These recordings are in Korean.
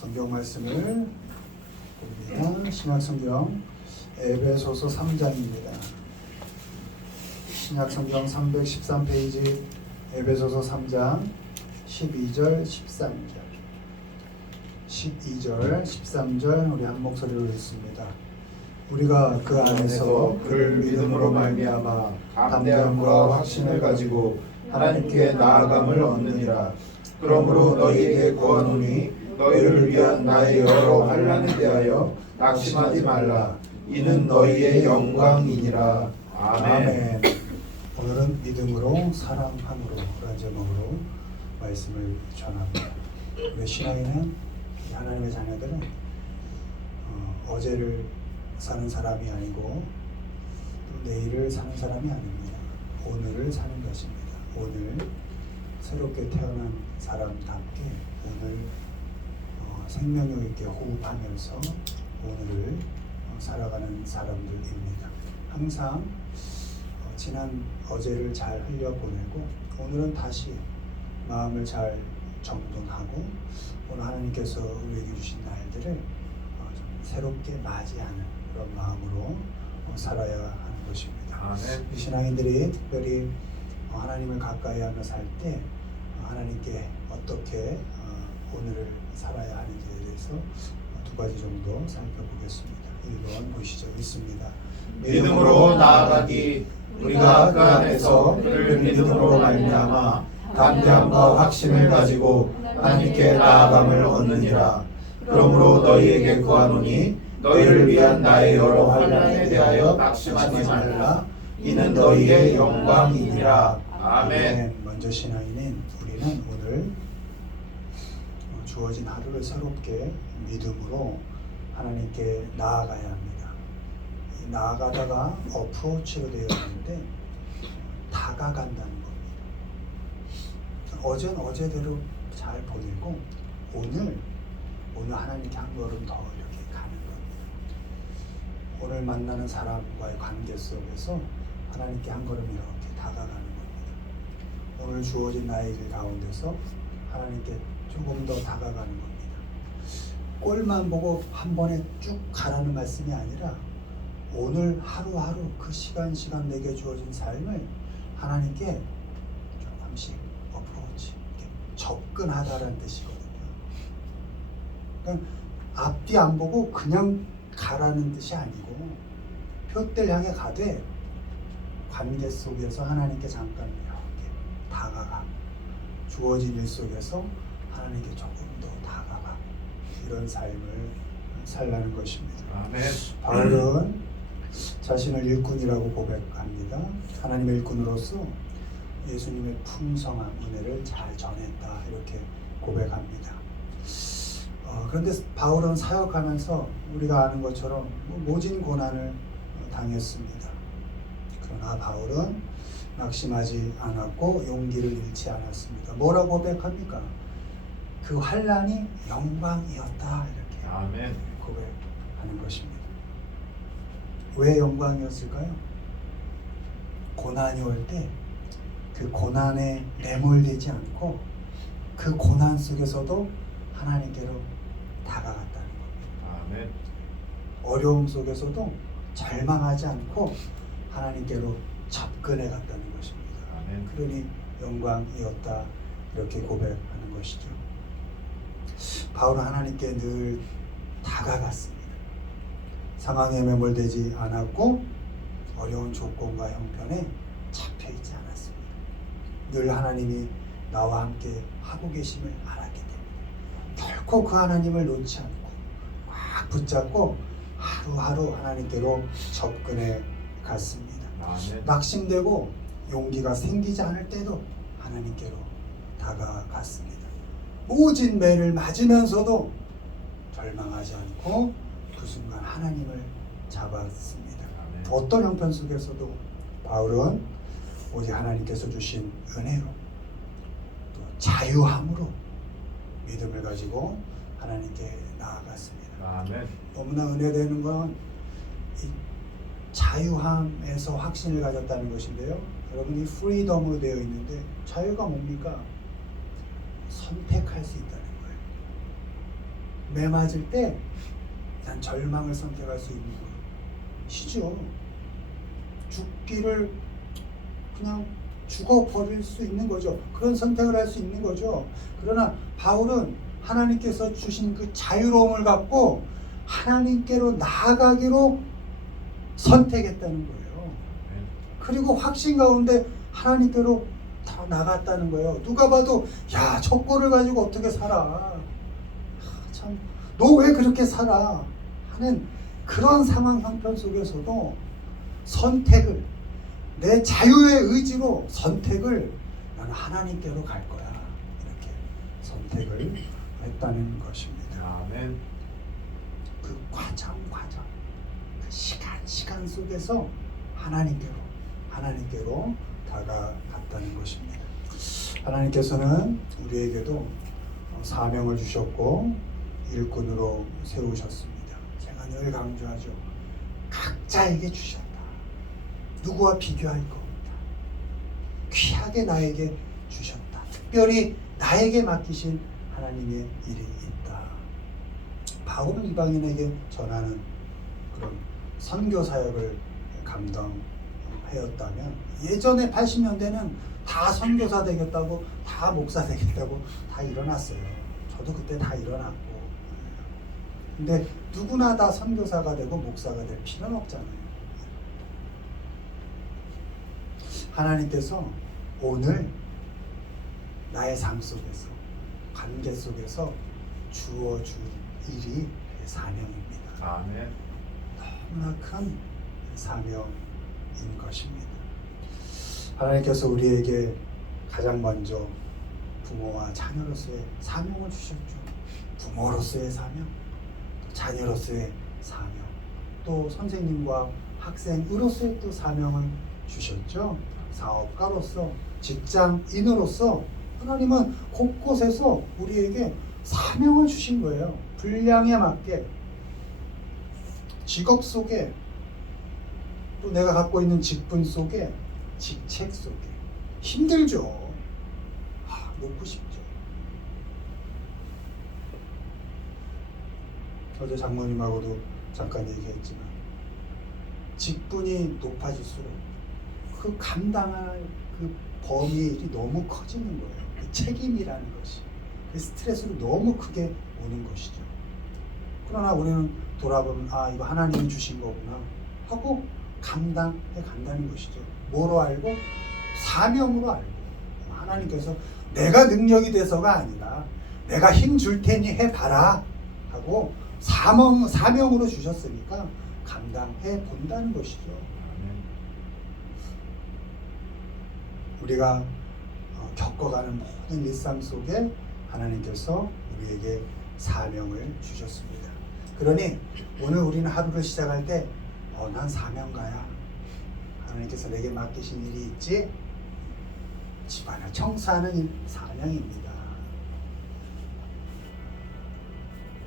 성경 말씀을 봅니다. 신약성경 에베소서 3장입니다. 신약성경 313페이지 에베소서 3장 12절 13절 12절 13절 우리 한 목소리로 읽습니다. 우리가 그 안에서 그를 믿음으로 말미암아 담대함과 확신을 가지고 하나님께 나아감을 얻느니라. 그러므로 너희에게 구하노니 너희를 위한 나의 여러 환난에 대하여 낙심하지 말라. 이는 너희의 영광이니라. 아멘. 오늘은 믿음으로 사랑함으로 라는 제목으로 말씀을 전합니다. 우리 신앙인은 하나님의 자녀들은 어제를 사는 사람이 아니고 내일을 사는 사람이 아닙니다. 오늘을 사는 것입니다. 오늘 새롭게 태어난 사람답게 오늘 생명력 있게 호흡하면서 오늘을 살아가는 사람들입니다. 항상 지난 어제를 잘 흘려보내고 오늘은 다시 마음을 잘 정돈하고 오늘 하나님께서 우리에게 주신 날들을 새롭게 맞이하는 그런 마음으로 살아야 하는 것입니다. 아멘. 신앙인들이 특별히 하나님을 가까이 하며 살 때 하나님께 어떻게 오늘을 살아야 하는지에 대해서 두 가지 정도 살펴보겠습니다. 1번 보시죠. 있습니다. 믿음으로 나아가기. 우리가 그 안에서 그를 믿음으로 말미암아 담대함과 확신을 가지고 하나님께 나아감을 얻느니라. 그러므로 너희에게 구하노니 너희를 위한 나의 여러 환난에 대하여 낙심하지 말라. 이는 너희의 영광이니라. 아멘. 먼저 신앙인인 우리는 오늘 주어진 하루를 새롭게 믿음으로 하나님께 나아가야 합니다. 나아가다가 어프로치로 되어 있는데 다가간다는 겁니다. 어제는 어제대로 잘 보내고 오늘 하나님께 한 걸음 더 이렇게 가는 겁니다. 오늘 만나는 사람과의 관계 속에서 하나님께 한 걸음 이렇게 다가가는 겁니다. 오늘 주어진 나의 길 가운데서 하나님께 조금 더 다가가는 겁니다. 꼴만 보고 한 번에 쭉 가라는 말씀이 아니라 오늘 하루하루 그 시간 내게 주어진 삶을 하나님께 조금씩 어프로치 접근하다라는 뜻이거든요. 그러니까 앞뒤 안 보고 그냥 가라는 뜻이 아니고 표대를 향해 가되 관계 속에서 하나님께 잠깐 이렇게 다가가 주어진 일 속에서 하나님께 조금 더 다가가 이런 삶을 살라는 것입니다. 아멘. 바울은 자신을 일꾼이라고 고백합니다. 하나님의 일꾼으로서 예수님의 풍성한 은혜를 잘 전했다 이렇게 고백합니다. 그런데 바울은 사역하면서 우리가 아는 것처럼 모진 고난을 당했습니다. 그러나 바울은 낙심하지 않았고 용기를 잃지 않았습니다. 뭐라고 고백합니까? 그 환난이 영광이었다 이렇게 아멘. 고백하는 것입니다. 왜 영광이었을까요? 고난이 올 때 그 고난에 매몰되지 않고 그 고난 속에서도 하나님께로 다가갔다는 겁니다. 아멘. 어려움 속에서도 절망하지 않고 하나님께로 접근해 갔다는 것입니다. 아멘. 그러니 영광이었다 이렇게 고백하는 것이죠. 바울은 하나님께 늘 다가갔습니다. 상황에 매몰되지 않았고 어려운 조건과 형편에 잡혀있지 않았습니다. 늘 하나님이 나와 함께 하고 계심을 알았기 때문에 결코 그 하나님을 놓지 않고 꽉 붙잡고 하루하루 하나님께로 접근해 갔습니다. 아멘. 낙심되고 용기가 생기지 않을 때도 하나님께로 다가갔습니다. 모진 매를 맞으면서도 절망하지 않고 그 순간 하나님을 잡았습니다. 아멘. 어떤 형편 속에서도 바울은 오직 하나님께서 주신 은혜로 또 자유함으로 믿음을 가지고 하나님께 나아갔습니다. 아멘. 너무나 은혜되는 건 이 자유함에서 확신을 가졌다는 것인데요. 여러분이 프리덤으로 되어 있는데 자유가 뭡니까? 선택할 수 있다는 거예요. 매맞을 때 난 절망을 선택할 수 있는 것이죠. 죽기를 그냥 죽어버릴 수 있는 거죠. 그런 선택을 할 수 있는 거죠. 그러나 바울은 하나님께서 주신 그 자유로움을 갖고 하나님께로 나아가기로 선택했다는 거예요. 그리고 확신 가운데 하나님께로 더 나갔다는 거예요. 누가 봐도 야, 저 꼴을 가지고 어떻게 살아? 참, 너 왜 그렇게 살아? 하는 그런 상황 형편 속에서도 선택을, 내 자유의 의지로 선택을, 나는 하나님께로 갈 거야, 이렇게 선택을 했다는 것입니다. 아멘. 그 과정, 그 시간 속에서 하나님께로 다가갔다는 것입니다. 하나님께서는 우리에게도 사명을 주셨고 일꾼으로 세우셨습니다. 제가 늘 강조하죠. 각자에게 주셨다. 누구와 비교할 거 없다. 귀하게 나에게 주셨다. 특별히 나에게 맡기신 하나님의 일이 있다. 바울은 이방인에게 전하는 그런 선교 사역을 감당하였다면, 예전에 80년대는 다 선교사 되겠다고, 다 목사 되겠다고 다 일어났어요. 저도 그때 다 일어났고. 근데 누구나 다 선교사가 되고 목사가 될 필요는 없잖아요. 하나님께서 오늘 나의 삶 속에서, 관계 속에서 주어줄 일이 사명입니다. 아멘. 너무나 큰 사명인 것입니다. 하나님께서 우리에게 가장 먼저 부모와 자녀로서의 사명을 주셨죠. 부모로서의 사명, 또 자녀로서의 사명, 또 선생님과 학생으로서의 또 사명을 주셨죠. 사업가로서, 직장인으로서 하나님은 곳곳에서 우리에게 사명을 주신 거예요. 분량에 맞게, 직업 속에, 또 내가 갖고 있는 직분 속에, 직책 속에. 힘들죠. 놓고 싶죠. 어제 장모님하고도 잠깐 얘기했지만, 직분이 높아질수록 그 감당할 그 범위이 너무 커지는 거예요. 그 책임이라는 것이, 그 스트레스로 너무 크게 오는 것이죠. 그러나 우리는 돌아보면 이거 하나님이 주신 거구나 하고 감당해 간다는 것이죠. 뭐로 알고? 사명으로 알고. 하나님께서 내가 능력이 돼서가 아니라 내가 힘 줄 테니 해봐라 하고 사명으로 주셨으니까 감당해 본다는 것이죠. 우리가 겪어가는 모든 일상 속에 하나님께서 우리에게 사명을 주셨습니다. 그러니 오늘 우리는 하루를 시작할 때 난 사명가야. 하나님께서 내게 맡기신 일이 있지. 집안을 청소하는 일, 사명입니다.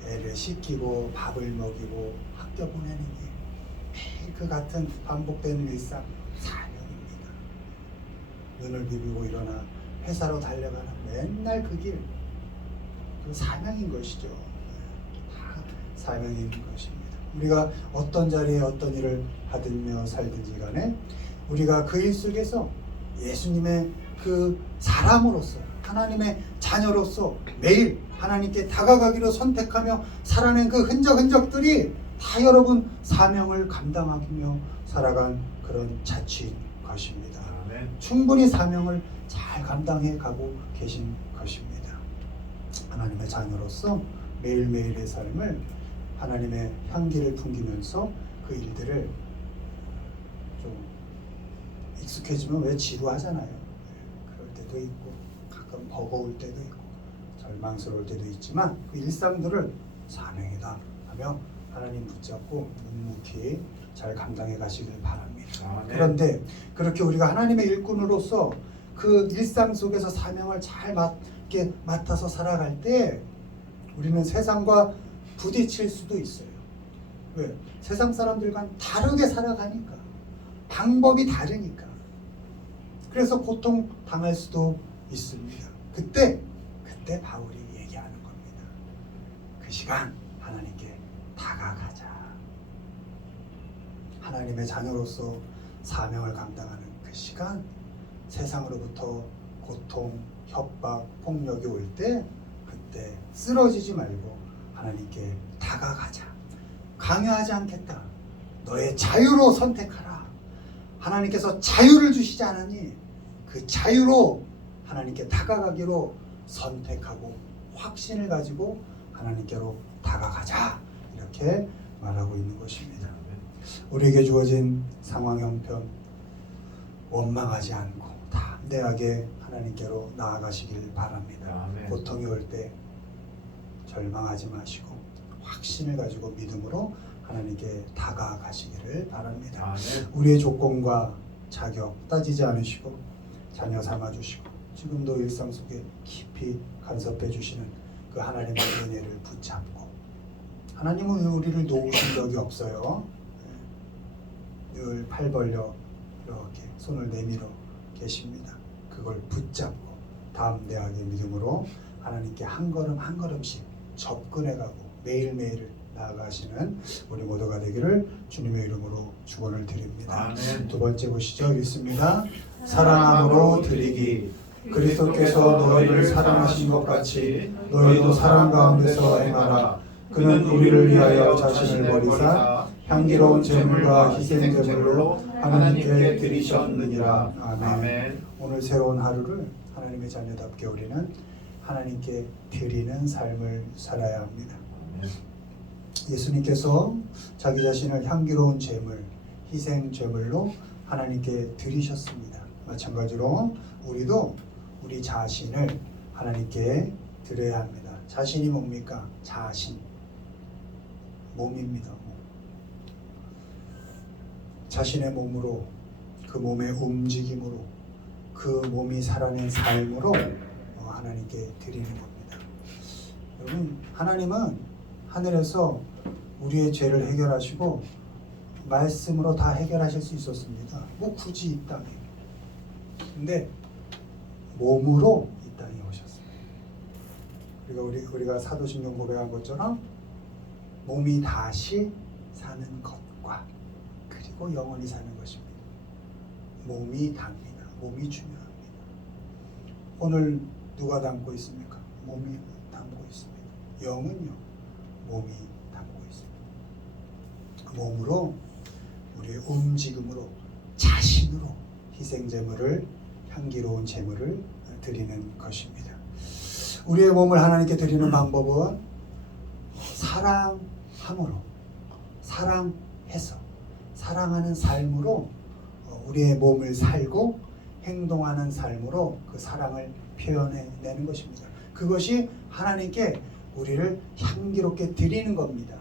애를 씻기고 밥을 먹이고 학교 보내는 일, 매일 그 같은 반복되는 일상, 사명입니다. 눈을 비비고 일어나 회사로 달려가는 맨날 그 길, 그 사명인 것이죠. 다 사명인 것입니다. 우리가 어떤 자리에 어떤 일을 하든며 살든지 간에 우리가 그 일 속에서 예수님의 그 사람으로서, 하나님의 자녀로서 매일 하나님께 다가가기로 선택하며 살아낸 그 흔적들이 다 여러분 사명을 감당하며 살아간 그런 자취인 것입니다. 아멘. 충분히 사명을 잘 감당해 가고 계신 것입니다. 하나님의 자녀로서 매일매일의 삶을 하나님의 향기를 풍기면서 그 일들을 좀 익숙해지면 왜 지루하잖아요. 그럴 때도 있고 가끔 버거울 때도 있고 절망스러울 때도 있지만 그 일상들을 사명이다 하며 하나님 붙잡고 묵묵히 잘 감당해 가시길 바랍니다. 아멘. 그런데 그렇게 우리가 하나님의 일꾼으로서 그 일상 속에서 사명을 잘 맡아서 살아갈 때 우리는 세상과 부딪힐 수도 있어요. 왜? 세상 사람들과는 다르게 살아가니까, 방법이 다르니까. 그래서 고통 당할 수도 있습니다. 그때 바울이 얘기하는 겁니다. 그 시간 하나님께 다가가자. 하나님의 자녀로서 사명을 감당하는 그 시간, 세상으로부터 고통, 협박, 폭력이 올 때 그때 쓰러지지 말고 하나님께 다가가자. 강요하지 않겠다. 너의 자유로 선택하라. 하나님께서 자유를 주시지 않았니? 그 자유로 하나님께 다가가기로 선택하고 확신을 가지고 하나님께로 다가가자. 이렇게 말하고 있는 것입니다. 우리에게 주어진 상황 형편 원망하지 않고 담대하게 하나님께로 나아가시길 바랍니다. 아멘. 고통이 올 때 절망하지 마시고 확신을 가지고 믿음으로 하나님께 다가가시기를 바랍니다. 아멘. 우리의 조건과 자격 따지지 않으시고 자녀 삼아주시고 지금도 일상 속에 깊이 간섭해 주시는 그 하나님의 은혜를 붙잡고, 하나님은 우리를 놓으신 적이 없어요. 늘 팔 벌려 이렇게 손을 내밀어 계십니다. 그걸 붙잡고 담대하게 믿음으로 하나님께 한 걸음 한 걸음씩 접근해가고 매일매일 나아가시는 우리 모두가 되기를 주님의 이름으로 축원을 드립니다. 아멘. 두 번째 보시죠. 읽습니다. 사랑함으로 드리기. 그리스도께서 너희를 사랑하신 것 같이 너희도 사랑 가운데서 행하라. 그는 우리를 위하여 자신을 버리사 향기로운 제물과 희생 제물로 하나님께 드리셨느니라. 아멘. 오늘 새로운 하루를 하나님의 자녀답게 우리는 하나님께 드리는 삶을 살아야 합니다. 예수님께서 자기 자신을 향기로운 제물, 희생 제물로 하나님께 드리셨습니다. 마찬가지로 우리도 우리 자신을 하나님께 드려야 합니다. 자신이 뭡니까? 자신, 몸입니다. 자신의 몸으로, 그 몸의 움직임으로, 그 몸이 살아낸 삶으로 하나님께 드리는 겁니다. 여러분, 하나님은 하늘에서 우리의 죄를 해결하시고 말씀으로 다 해결하실 수 있었습니다. 뭐 굳이 이 땅에. 근데 몸으로 이 땅에 오셨습니다. 우리가 사도신경 고백한 것처럼 몸이 다시 사는 것과 그리고 영원히 사는 것입니다. 몸이 답니다. 몸이 중요합니다. 오늘 누가 담고 있습니까? 몸이 담고 있습니다. 영은요, 몸이 담고 있습니다. 몸으로, 우리의 움직임으로, 자신으로 희생제물을, 향기로운 제물을 드리는 것입니다. 우리의 몸을 하나님께 드리는 방법은 사랑함으로, 사랑해서, 사랑하는 삶으로 우리의 몸을 살고 행동하는 삶으로 그 사랑을 표현해내는 것입니다. 그것이 하나님께 우리를 향기롭게 드리는 겁니다.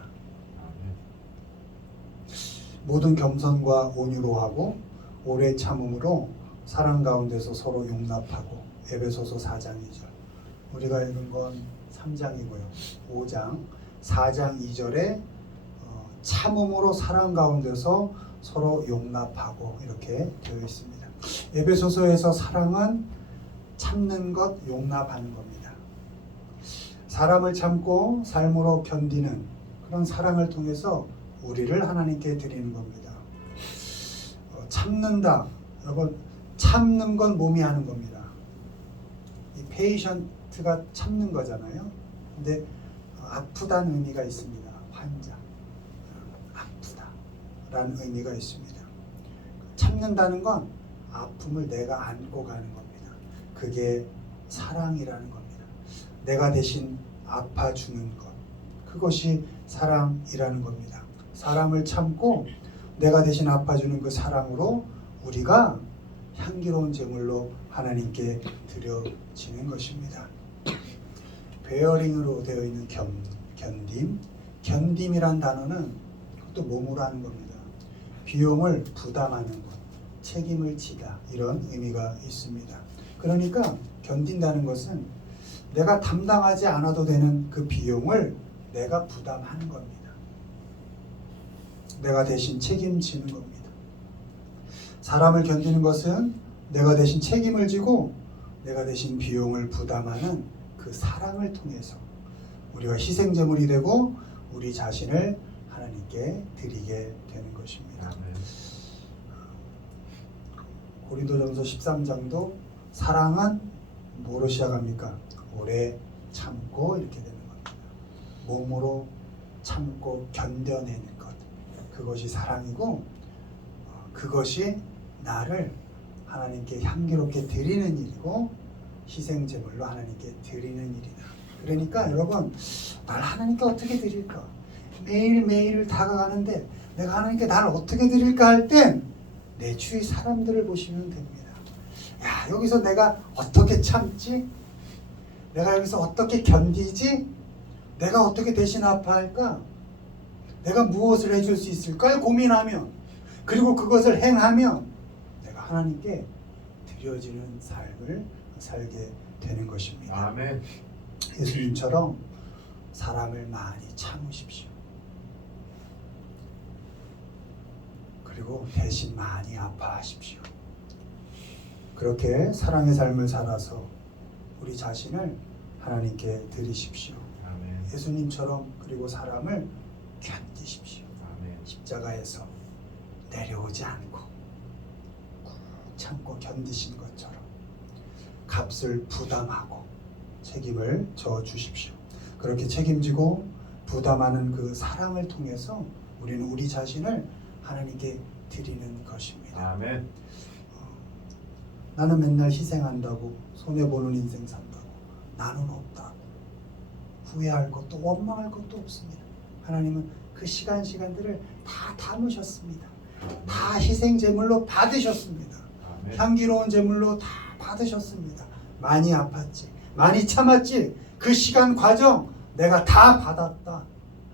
모든 겸손과 온유로 하고 오래 참음으로 사랑 가운데서 서로 용납하고. 에베소서 4장 2절. 우리가 읽은 건 3장이고요. 5장 4장 2절에 참음으로 사랑 가운데서 서로 용납하고 이렇게 되어 있습니다. 에베소서에서 사랑은 참는 것, 용납하는 겁니다. 사람을 참고 삶으로 견디는 그런 사랑을 통해서 우리를 하나님께 드리는 겁니다. 참는다. 여러분, 참는 건 몸이 하는 겁니다. 이 페이션트가 참는 거잖아요. 근데 아프다는 의미가 있습니다. 환자. 아프다라는 의미가 있습니다. 참는다는 건 아픔을 내가 안고 가는 겁니다. 그게 사랑이라는 겁니다. 내가 대신 아파주는 것. 그것이 사랑이라는 겁니다. 사람을 참고 내가 대신 아파주는 그 사랑으로 우리가 향기로운 제물로 하나님께 드려지는 것입니다. 베어링으로 되어 있는 견딤. 견딤이란 단어는 또 몸으로 하는 겁니다. 비용을 부담하는 것, 책임을 지다, 이런 의미가 있습니다. 그러니까 견딘다는 것은 내가 담당하지 않아도 되는 그 비용을 내가 부담하는 겁니다. 내가 대신 책임지는 겁니다. 사람을 견디는 것은 내가 대신 책임을 지고 내가 대신 비용을 부담하는 그 사랑을 통해서 우리가 희생제물이 되고 우리 자신을 하나님께 드리게 되는 것입니다. 아멘. 고린도전서 13장도 사랑은 뭐로 시작합니까? 오래 참고 이렇게 되는 겁니다. 몸으로 참고 견뎌내는 것, 그것이 사랑이고 그것이 나를 하나님께 향기롭게 드리는 일이고 희생제물로 하나님께 드리는 일이다. 그러니까 여러분, 날 하나님께 어떻게 드릴까? 매일매일 다가가는데 내가 하나님께 나를 어떻게 드릴까 할 땐 내 주위 사람들을 보시면 됩니다. 야, 여기서 내가 어떻게 참지? 내가 여기서 어떻게 견디지? 내가 어떻게 대신 아파할까? 내가 무엇을 해줄 수 있을까? 고민하면, 그리고 그것을 행하면 내가 하나님께 드려지는 삶을 살게 되는 것입니다. 아멘. 예수님처럼 사람을 많이 참으십시오. 그리고 대신 많이 아파하십시오. 그렇게 사랑의 삶을 살아서 우리 자신을 하나님께 드리십시오. 아멘. 예수님처럼 그리고 사람을 견디십시오. 아멘. 십자가에서 내려오지 않고 꾹 참고 견디신 것처럼 값을 부담하고 책임을 져 주십시오. 그렇게 책임지고 부담하는 그 사랑을 통해서 우리는 우리 자신을 하나님께 드리는 것입니다. 아멘. 나는 맨날 희생한다고 손해보는 인생 산다고 나는 없다고 후회할 것도 원망할 것도 없습니다. 하나님은 그 시간들을 다 담으셨습니다. 다 희생제물로 받으셨습니다. 아멘. 향기로운 제물로 다 받으셨습니다. 많이 아팠지, 많이 참았지, 그 시간 과정 내가 다 받았다.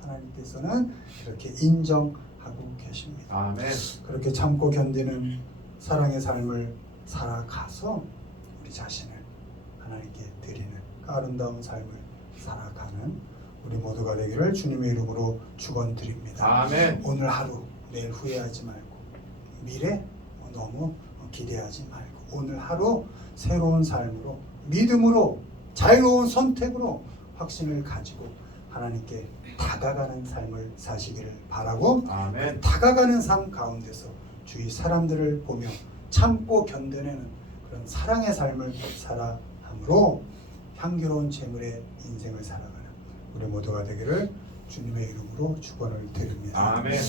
하나님께서는 그렇게 인정하고 계십니다. 아멘. 그렇게 참고 견디는 사랑의 삶을 살아가서 우리 자신을 하나님께 드리는 그 아름다운 삶을 살아가는 우리 모두가 되기를 주님의 이름으로 축원드립니다. 아멘. 오늘 하루 내일 후회하지 말고 미래 너무 기대하지 말고 오늘 하루 새로운 삶으로 믿음으로 자유로운 선택으로 확신을 가지고 하나님께 다가가는 삶을 사시기를 바라고 아멘. 다가가는 삶 가운데서 주위 사람들을 보며 참고 견뎌내는 그런 사랑의 삶을 살아함으로 향기로운 제물의 인생을 살아가는 우리 모두가 되기를 주님의 이름으로 축원을 드립니다. 아멘.